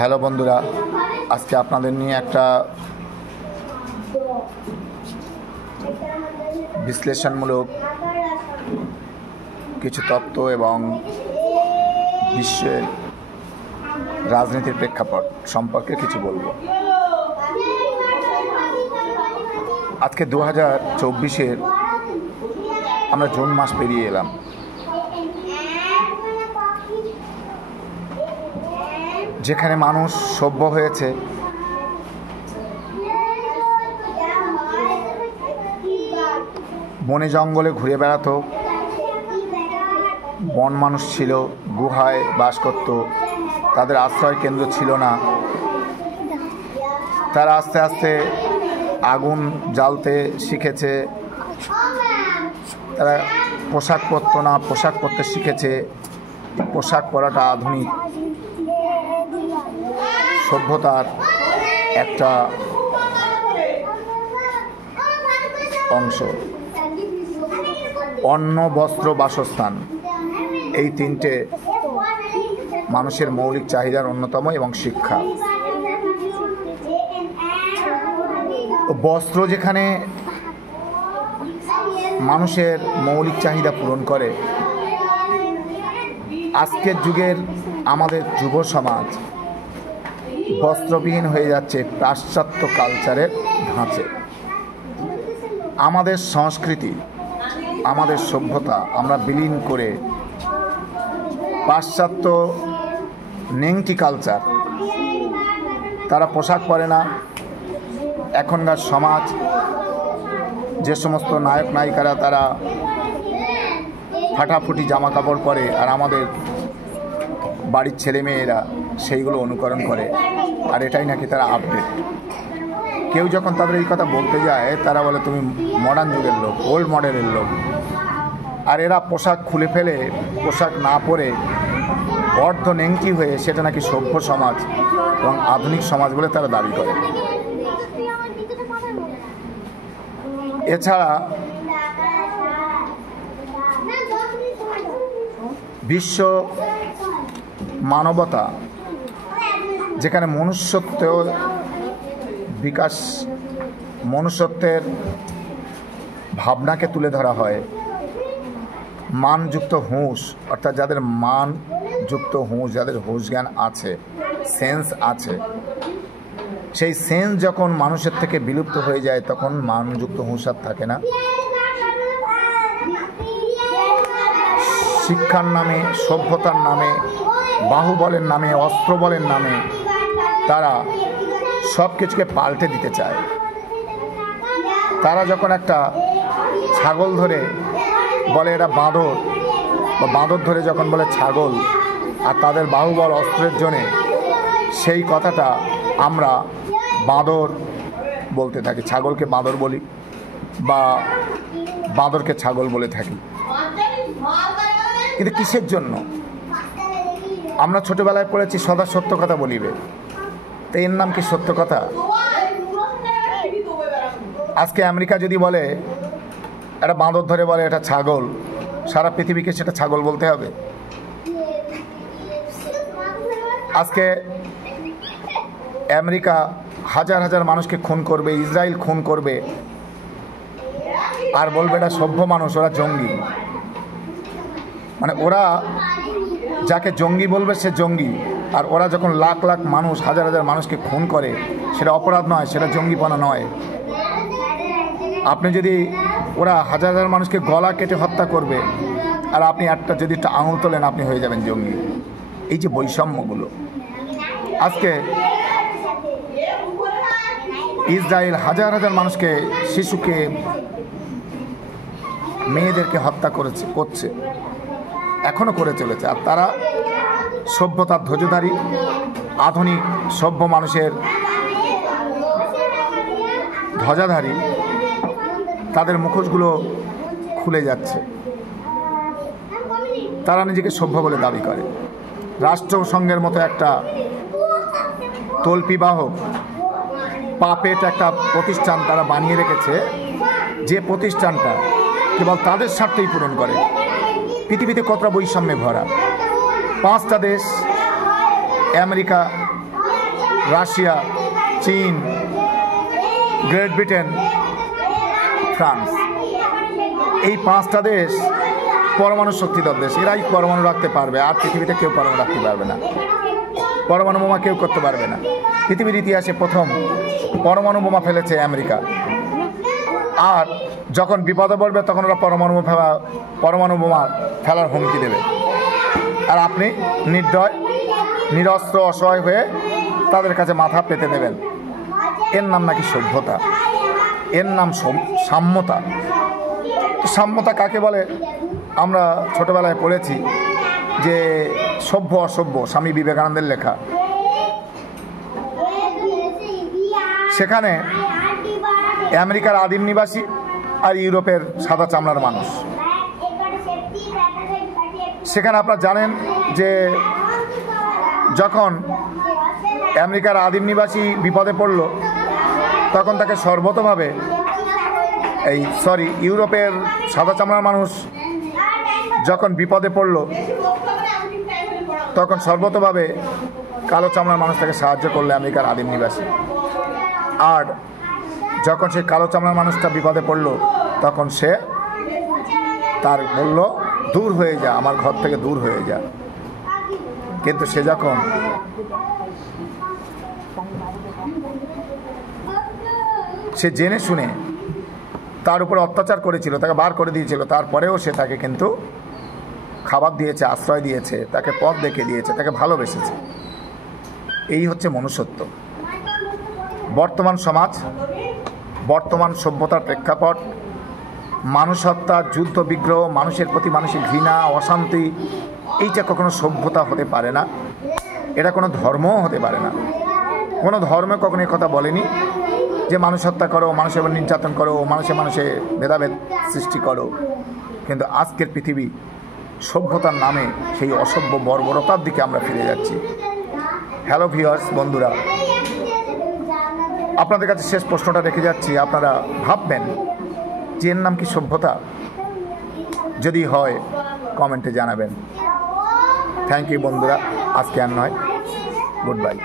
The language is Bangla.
হ্যালো বন্ধুরা, আজকে আপনাদের নিয়ে একটা বিশ্লেষণমূলক কিছু তত্ত্ব এবং বিশ্বের রাজনীতির প্রেক্ষাপট সম্পর্কে কিছু বলবো। আজকে 2024-এর আমরা জুন মাস পেরিয়ে এলাম। যেখানে মানুষ সভ্য হয়েছে, বনে জঙ্গলে ঘুরে বেড়াতো, বন মানুষ ছিল, গুহায় বাস করত, তাদের আশ্রয় কেন্দ্র ছিল না। তারা আস্তে আস্তে আগুন জ্বালতে শিখেছে, তারা পোশাক পরতো না, পোশাক পরতে শিখেছে। পোশাক পরাটা আধুনিক সভ্যতার একটা অংশ। অন্ন, বস্ত্র, বাসস্থান, এই তিনটে মানুষের মৌলিক চাহিদার অন্যতম, এবং শিক্ষা। বস্ত্র যেখানে মানুষের মৌলিক চাহিদা পূরণ করে, আজকের যুগের আমাদের যুব সমাজ বস্ত্রবিহীন হয়ে যাচ্ছে পাশ্চাত্য কালচারের ধাঁচে। আমাদের সংস্কৃতি, আমাদের সভ্যতা আমরা বিলীন করে পাশ্চাত্য নেংটি কালচার, তারা পোশাক পরে না। এখনকার সমাজ, যে সমস্ত নায়ক নায়িকারা তারা ফাটাফুটি জামা কাপড় পরে, আর আমাদের বাড়ির ছেলেমেয়েরা সেইগুলো অনুকরণ করে, আর এটাই নাকি তারা আপডেট। কেউ যখন তাদের এই কথা বলতে যায়, তারা বলে তুমি মডার্ন যুগের লোক, ওল্ড মডেলের লোক। আর এরা পোশাক খুলে ফেলে, পোশাক না পরে অর্ধ নেংটি হয়ে, সেটা নাকি সভ্য সমাজ এবং আধুনিক সমাজ বলে তারা দাবি করে। এছাড়া বিশ্ব মানবতা, যেখানে মনুষ্যত্ব বিকাশ, মনুষ্যত্বের ভাবনাকে তুলে ধরা হয়, মানযুক্ত হুঁশ, অর্থাৎ যাদের মানযুক্ত হুঁশ, যাদের হুঁশ জ্ঞান আছে, সেন্স আছে, সেই সেন্স যখন মানুষের থেকে বিলুপ্ত হয়ে যায়, তখন মানযুক্ত হুঁশ আর থাকে না। শিক্ষার নামে, সভ্যতার নামে, বাহুবলের নামে, অস্ত্রবলের নামে তারা সব কিছুকে পাল্টে দিতে চায়। তারা যখন একটা ছাগল ধরে বলে এটা বাঁদর, বা বাঁদর ধরে যখন বলে ছাগল, আর তাদের বাহুবল অস্ত্রের জন্যে, সেই কথাটা আমরা বাঁদর বলতে থাকি, ছাগলকে বাঁদর বলি, বা বাঁদরকে ছাগল বলে থাকি। কিন্তু কিসের জন্য? আমরা ছোটবেলায় পড়েছি সদা সত্য কথা বলিবে, তো এর নাম কি সত্য কথা? আজকে আমেরিকা যদি বলে একটা বাঁদর ধরে বলে এটা ছাগল, সারা পৃথিবীকে সেটা ছাগল বলতে হবে? আজকে আমেরিকা হাজার হাজার মানুষকে খুন করবে, ইসরায়েল খুন করবে, আর বলবে এটা সভ্য মানুষ, ওরা জঙ্গি। মানে ওরা যাকে জঙ্গি বলবে সে জঙ্গি, আর ওরা যখন লাখ লাখ মানুষ, হাজার হাজার মানুষকে খুন করে, সেটা অপরাধ নয়, সেটা জঙ্গিপনা নয়। আপনি যদি, ওরা হাজার হাজার মানুষকে গলা কেটে হত্যা করবে, আর আপনি যদি একটা আঙুল তোলেন, আপনি হয়ে যাবেন জঙ্গি। এই যে বৈষম্যগুলো, আজকে ইসরায়েল হাজার হাজার মানুষকে, শিশুকে, মেয়েদেরকে হত্যা করছে, এখনো করে চলেছে। আর তারা সভ্যতার ধ্বজধারী, আধুনিক সভ্য মানুষের ধ্বজাধারী, তাদের মুখোশগুলো খুলে যাচ্ছে। তারা নিজেকে সভ্য বলে দাবি করে। রাষ্ট্রসংঘের মতো একটা তল্পিবাহক পাপেট একটা প্রতিষ্ঠান তারা বানিয়ে রেখেছে, যে প্রতিষ্ঠানটা কেবল তাদের স্বার্থেই পূরণ করে। পৃথিবীতে কতটা বৈষম্যে ভরা। 5টা দেশ, আমেরিকা, রাশিয়া, চীন, গ্রেট ব্রিটেন, ফ্রান্স, এই 5টা দেশ পরমাণু শক্তিধর দেশ। এরাই পরমাণু রাখতে পারবে, আর পৃথিবীতে কেউ পরমাণু রাখতে পারবে না। পরমাণু বোমা কেউ করতে পারবে না। পৃথিবীর ইতিহাসে প্রথম পরমাণু বোমা ফেলেছে আমেরিকা। আর যখন বিপদে পড়বে তখন ওরা পরমাণু বোমা ফেলার হুমকি দেবে, আর আপনি নির্দয়, নিরস্ত্র, অসহায় হয়ে তাদের কাছে মাথা পেতে দেবেন। এর নাম নাকি সভ্যতা, এর নাম সাম্যতা। সাম্যতা কাকে বলে? আমরা ছোটবেলায় পড়েছি যে সভ্য অসভ্য, স্বামী বিবেকানন্দের লেখা। সেখানে আমেরিকার আদিম নিবাসী আর ইউরোপের সাদা চামড়ার মানুষ। সেখানে আপনারা জানেন যে যখন আমেরিকার আদিম নিবাসী বিপদে পড়ল তখন তাকে সর্বতভাবে ইউরোপের সাদা চামড়ার মানুষ যখন বিপদে পড়ল তখন সর্বতভাবে কালো চামড়ার মানুষ তাকে সাহায্য করলো, আমেরিকার আদিম নিবাসী। আর যখন সেই কালো চামড়ার মানুষটা বিপদে পড়ল তখন সে তার বলল, দূর হয়ে যা, আমার ঘর থেকে দূর হয়ে যা। কিন্তু সে যখন সে জেনে শুনে তার উপর অত্যাচার করেছিল, তাকে বার করে দিয়েছিল, তারপরেও সে তাকে কিন্তু খাবার দিয়েছে, আশ্রয় দিয়েছে, তাকে পথ দেখে দিয়েছে, তাকে ভালোবেসেছে। এই হচ্ছে মনুষ্যত্ব। বর্তমান সমাজ, বর্তমান সভ্যতার প্রেক্ষাপট, মানুষ হত্যা, যুদ্ধ বিগ্রহ, মানুষের প্রতি মানুষের ঘৃণা, অশান্তি, এইটা কখনো সভ্যতা হতে পারে না। এটা কোনো ধর্মও হতে পারে না। কোনো ধর্মে কখনো কথা বলেনি যে মানুষ হত্যা করো, মানুষের উপর নির্যাতন করো, মানুষে মানুষে ভেদাভেদ সৃষ্টি করো। কিন্তু আজকের পৃথিবী সভ্যতার নামে সেই অসভ্য বর্বরতার দিকে আমরা ফিরে যাচ্ছি। হ্যালো ভিউয়ার্স, বন্ধুরা, আপনাদের কাছে শেষ প্রশ্নটা রেখে যাচ্ছি। আপনারা ভাববেন যে এর নাম কি সভ্যতা? যদি হয় কমেন্টে জানাবেন। থ্যাংক ইউ বন্ধুরা, আজকে আর নয়, গুড বাই।